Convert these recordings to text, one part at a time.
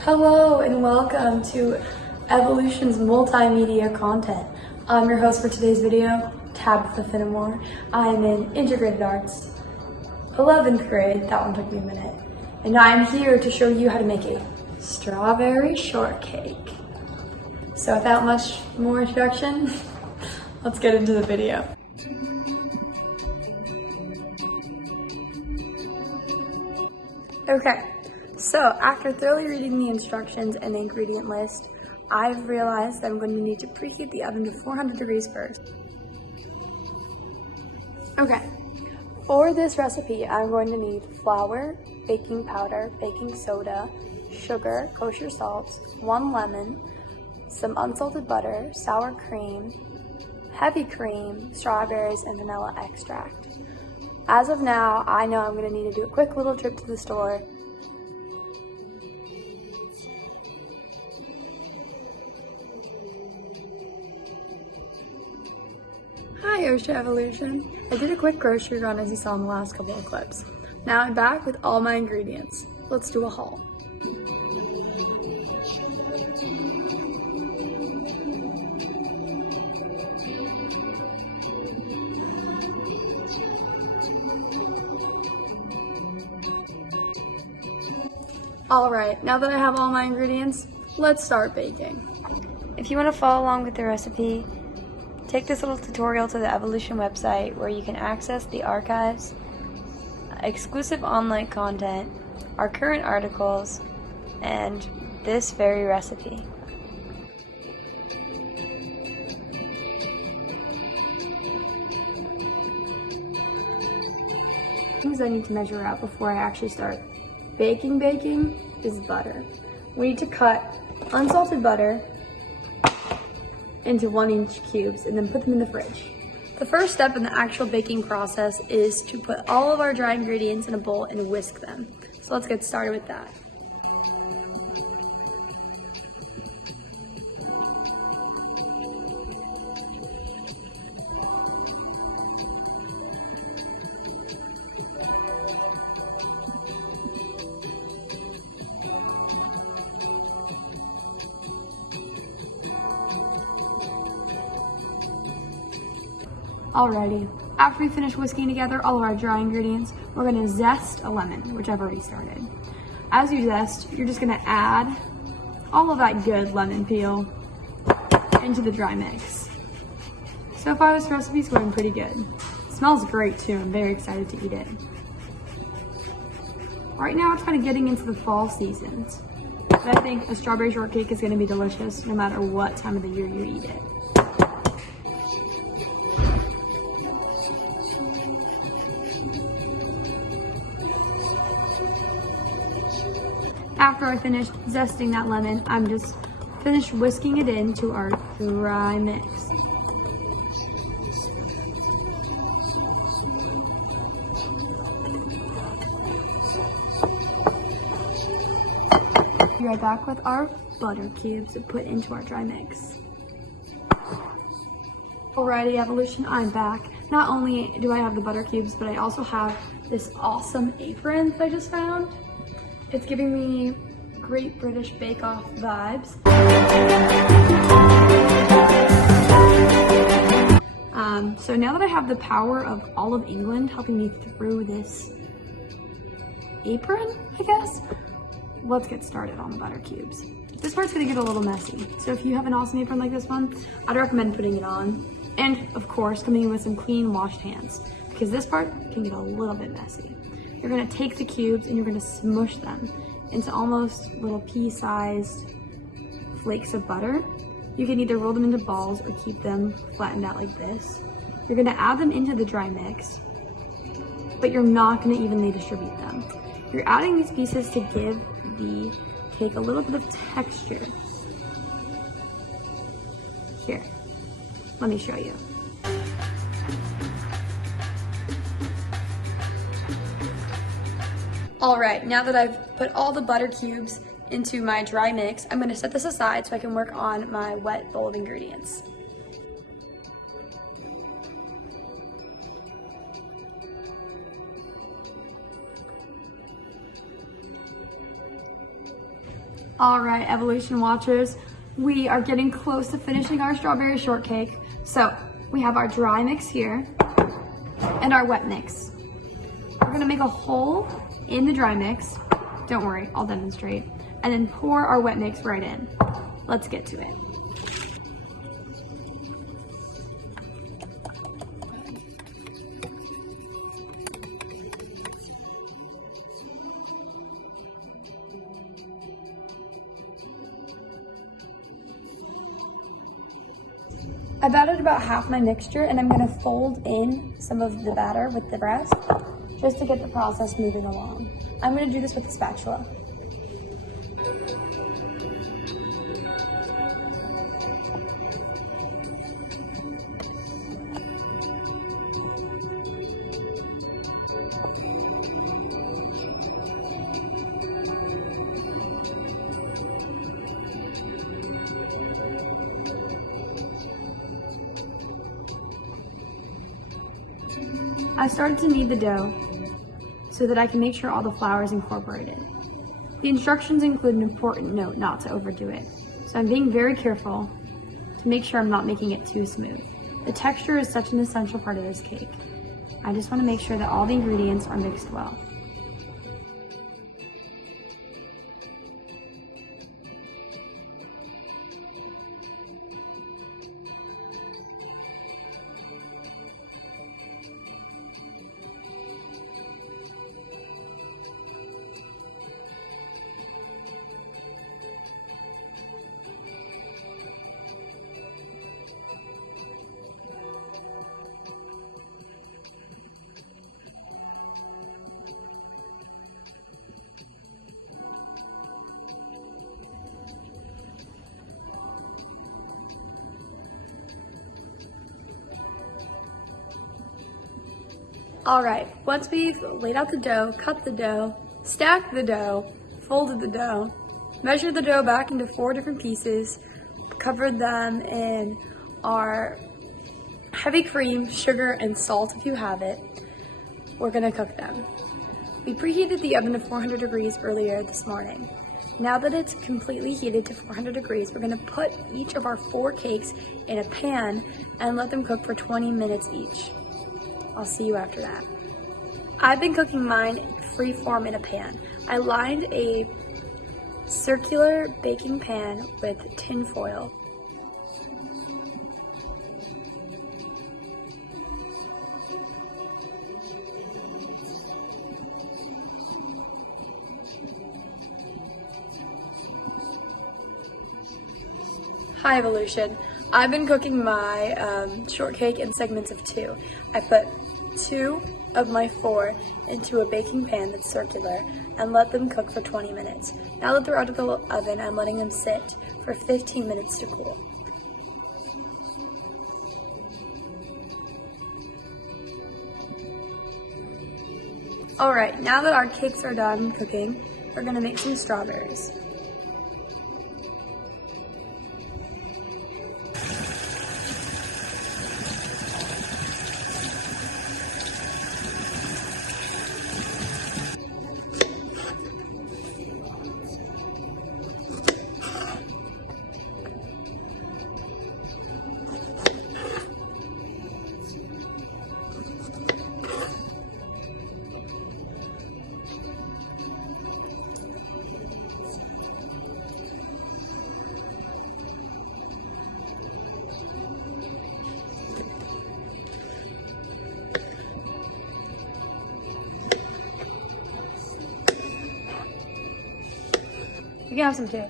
Hello and welcome to Evolution's multimedia content. I'm your host for today's video, Tabitha Finamore. I'm in integrated arts, 11th grade, that one took me a minute. And I'm here to show you how to make a strawberry shortcake. So without much more introduction, let's get into the video. Okay. So, after thoroughly reading the instructions and the ingredient list, I've realized that I'm going to need to preheat the oven to 400 degrees first. Okay, for this recipe, I'm going to need flour, baking powder, baking soda, sugar, kosher salt, 1 lemon, some unsalted butter, sour cream, heavy cream, strawberries, and vanilla extract. As of now, I know I'm going to need to do a quick little trip to the store. Hi OCSA Evolution! I did a quick grocery run as you saw in the last couple of clips. Now I'm back with all my ingredients. Let's do a haul. Alright, now that I have all my ingredients, let's start baking. If you want to follow along with the recipe, take this little tutorial to the Evolution website where you can access the archives, exclusive online content, our current articles, and this very recipe. Things I need to measure out before I actually start baking is butter. We need to cut unsalted butter into 1-inch cubes and then put them in the fridge. The first step in the actual baking process is to put all of our dry ingredients in a bowl and whisk them. So let's get started with that. Alrighty, after we finish whisking together all of our dry ingredients, we're going to zest a lemon, which I've already started. As you zest, you're just going to add all of that good lemon peel into the dry mix. So far this recipe's going pretty good. It smells great too, I'm very excited to eat it. Right now it's kind of getting into the fall seasons, but I think a strawberry shortcake is going to be delicious no matter what time of the year you eat it. After I finished zesting that lemon, I'm just finished whisking it into our dry mix. Be right back with our butter cubes to put into our dry mix. Alrighty, Evolution, I'm back. Not only do I have the butter cubes, but I also have this awesome apron that I just found. It's giving me Great British Bake Off vibes. So now that I have the power of all of England helping me through this apron, I guess, let's get started on the butter cubes. This part's gonna get a little messy, so if you have an awesome apron like this one, I'd recommend putting it on. And of course, coming in with some clean washed hands, because this part can get a little bit messy. You're gonna take the cubes and you're gonna smush them into almost little pea-sized flakes of butter. You can either roll them into balls or keep them flattened out like this. You're gonna add them into the dry mix, but you're not gonna evenly distribute them. You're adding these pieces to give the cake a little bit of texture. Here, let me show you. Alright, now that I've put all the butter cubes into my dry mix, I'm going to set this aside so I can work on my wet bowl of ingredients. All right, Evolution Watchers, we are getting close to finishing our strawberry shortcake. So we have our dry mix here and our wet mix. We're gonna make a hole in the dry mix. Don't worry, I'll demonstrate. And then pour our wet mix right in. Let's get to it. I've added about half my mixture and I'm gonna fold in some of the batter with the rest just to get the process moving along. I'm gonna do this with a spatula. I started to knead the dough so that I can make sure all the flour is incorporated. The instructions include an important note not to overdo it, so I'm being very careful to make sure I'm not making it too smooth. The texture is such an essential part of this cake. I just want to make sure that all the ingredients are mixed well. All right, once we've laid out the dough, cut the dough, stacked the dough, folded the dough, measured the dough back into 4 different pieces, covered them in our heavy cream, sugar, and salt if you have it, we're gonna cook them. We preheated the oven to 400 degrees earlier this morning. Now that it's completely heated to 400 degrees, we're gonna put each of our 4 cakes in a pan and let them cook for 20 minutes each. I'll see you after that. I've been cooking mine free-form in a pan. I lined a circular baking pan with tin foil. Hi Evolution. I've been cooking my shortcake in segments of 2. I put 2 of my 4 into a baking pan that's circular and let them cook for 20 minutes. Now that they're out of the oven, I'm letting them sit for 15 minutes to cool. Alright, now that our cakes are done cooking, we're going to make some strawberries. You can have some too.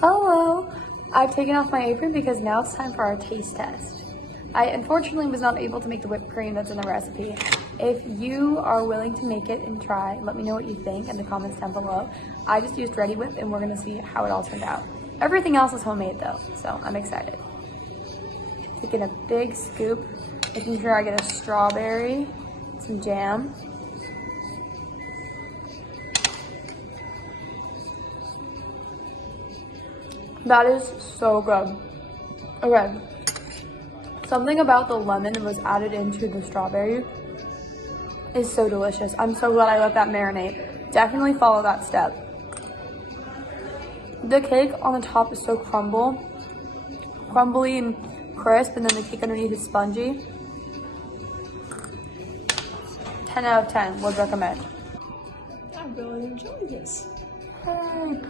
Hello! I've taken off my apron because now it's time for our taste test. I unfortunately was not able to make the whipped cream that's in the recipe. If you are willing to make it and try, let me know what you think in the comments down below. I just used Ready Whip and we're gonna see how it all turned out. Everything else is homemade though, so I'm excited. Taking a big scoop, making sure I get a strawberry, some jam. That is so good. Okay. Something about the lemon that was added into the strawberry is so delicious. I'm so glad I let that marinate. Definitely follow that step. The cake on the top is so crumbly and crisp, and then the cake underneath is spongy. 10 out of 10, would recommend. I really enjoyed this. Hey.